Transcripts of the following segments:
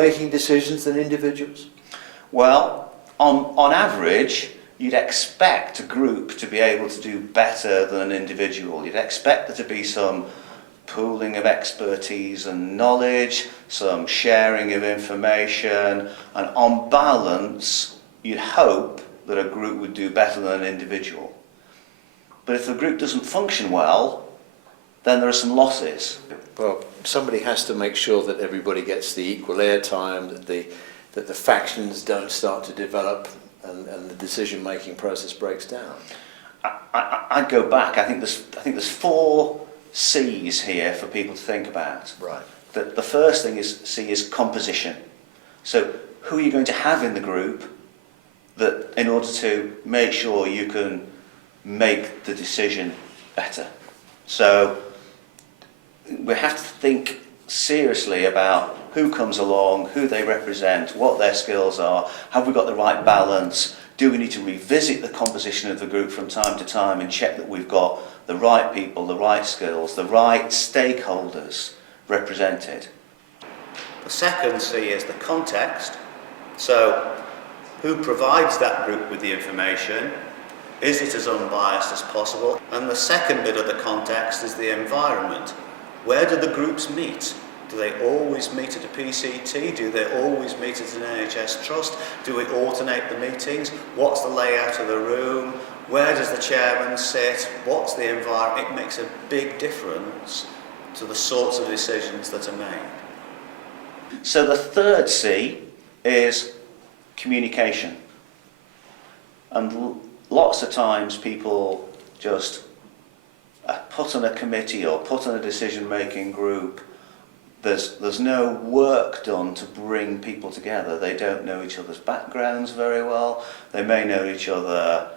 making decisions than individuals? Well, on average, you'd expect a group to be able to do better than an individual. You'd expect there to be some pooling of expertise and knowledge, some sharing of information, and on balance, you'd hope that a group would do better than an individual. But if the group doesn't function well, then there are some losses. Well, somebody has to make sure that everybody gets the equal airtime, that the factions don't start to develop and the decision-making process breaks down. I'd go back. I think there's 4 C's here for people to think about. Right. The first thing is composition. So who are you going to have in the group that in order to make sure you can make the decision better? So we have to think seriously about who comes along, who they represent, what their skills are, have we got the right balance, do we need to revisit the composition of the group from time to time and check that we've got the right people, the right skills, the right stakeholders represented. The second C is the context. So who provides that group with the information? Is it as unbiased as possible? And the second bit of the context is the environment. Where do the groups meet? Do they always meet at a PCT? Do they always meet at an NHS Trust? Do we alternate the meetings? What's the layout of the room? Where does the chairman sit? What's the environment? It makes a big difference to the sorts of decisions that are made. So the third C is communication. And lots of times people just put on a committee or put on a decision-making group. There's no work done to bring people together. They don't know each other's backgrounds very well. They may know each other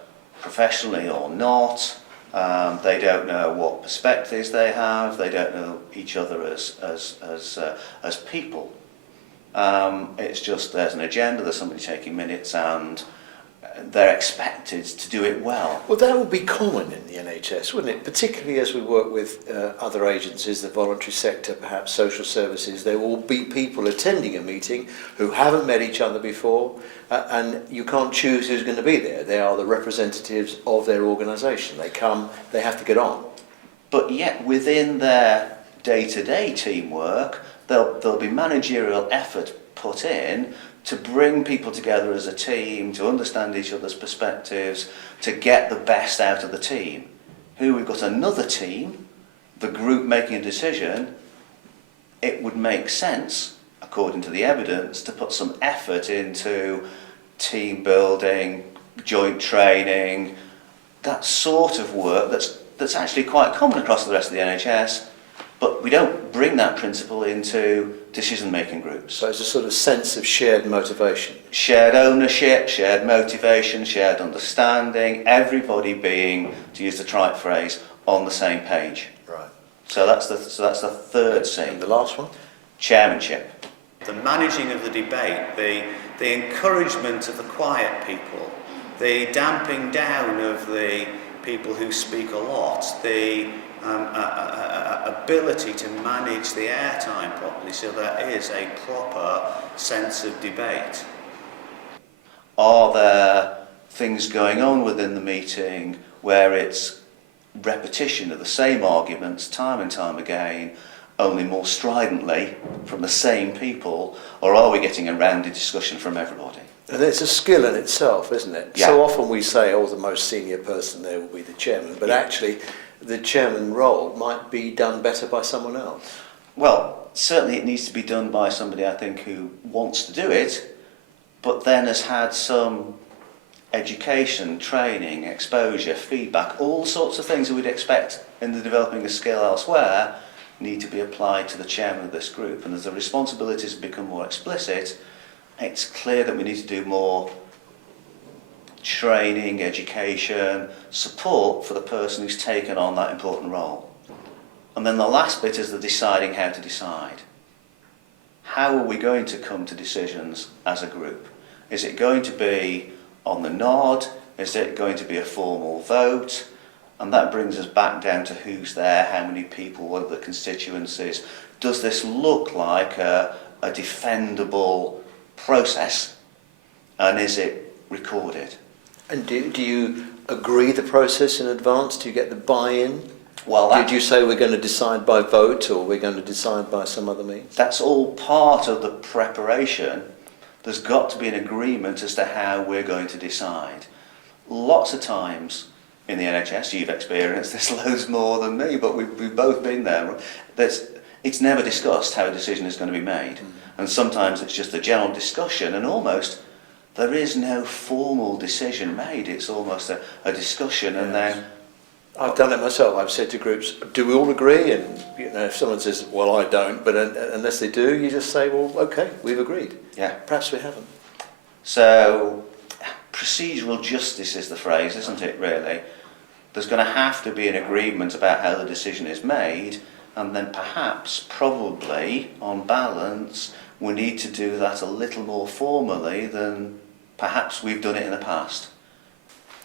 professionally or not. They don't know what perspectives they have. They don't know each other as people. It's just there's an agenda, there's somebody taking minutes, and they're expected to do it well. Well, that would be common in the NHS, wouldn't it? Particularly as we work with other agencies, the voluntary sector, perhaps social services. There will be people attending a meeting who haven't met each other before, and you can't choose who's going to be there. They are the representatives of their organisation. They come, they have to get on. But yet within their day-to-day teamwork, there'll be managerial effort put in to bring people together as a team, to understand each other's perspectives, to get the best out of the team. Here we've got another team, the group making a decision. It would make sense, according to the evidence, to put some effort into team building, joint training, that sort of work that's actually quite common across the rest of the NHS, but we don't bring that principle into decision-making groups. So it's a sort of sense of shared motivation. Shared ownership, shared motivation, shared understanding, everybody being, to use the trite phrase, on the same page. Right. So that's the third C. And the last one? Chairmanship. The managing of the debate, the encouragement of the quiet people, the damping down of the people who speak a lot, the ability to manage the airtime properly so there is a proper sense of debate. Are there things going on within the meeting where it's repetition of the same arguments time and time again, only more stridently from the same people, or are we getting a rounded discussion from everybody? And it's a skill in itself, isn't it? Yeah. So often we say, oh, the most senior person there will be the chairman, but actually the chairman role might be done better by someone else. Well, certainly it needs to be done by somebody, I think, who wants to do it, but then has had some education, training, exposure, feedback, all sorts of things that we'd expect in the developing a skill elsewhere need to be applied to the chairman of this group. And as the responsibilities become more explicit, it's clear that we need to do more training, education, support for the person who's taken on that important role. And then the last bit is the deciding how to decide. How are we going to come to decisions as a group? Is it going to be on the nod? Is it going to be a formal vote? And that brings us back down to who's there, how many people, what are the constituencies. Does this look like a a defendable process, and is it recorded? And do you agree the process in advance? Do you get the buy-in? Well, Did you say we're going to decide by vote or we're going to decide by some other means? that's all part of the preparation. There's got to be an agreement as to how we're going to decide. Lots of times in the NHS, you've experienced this loads more than me, but we've both been there. It's never discussed how a decision is going to be made. And sometimes it's just a general discussion, and almost there is no formal decision made. It's almost a discussion, and then... I've done it myself. I've said to groups, do we all agree? And if someone says, well, I don't, but unless they do, you just say, well, okay, we've agreed. Yeah. Perhaps we haven't. So, procedural justice is the phrase, isn't it, really? There's going to have to be an agreement about how the decision is made, and then perhaps, probably, on balance, we need to do that a little more formally than perhaps we've done it in the past.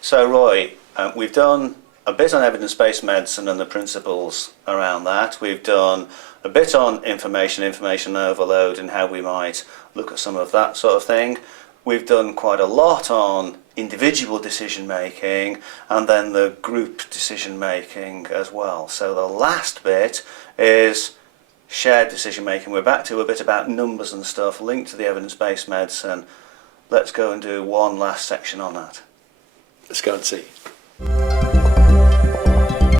So, Roy, we've done a bit on evidence-based medicine and the principles around that. We've done a bit on information overload and how we might look at some of that sort of thing. We've done quite a lot on individual decision making and then the group decision making as well. So the last bit is shared decision making. We're back to a bit about numbers and stuff linked to the evidence-based medicine. Let's go and do one last section on that. Let's go and see.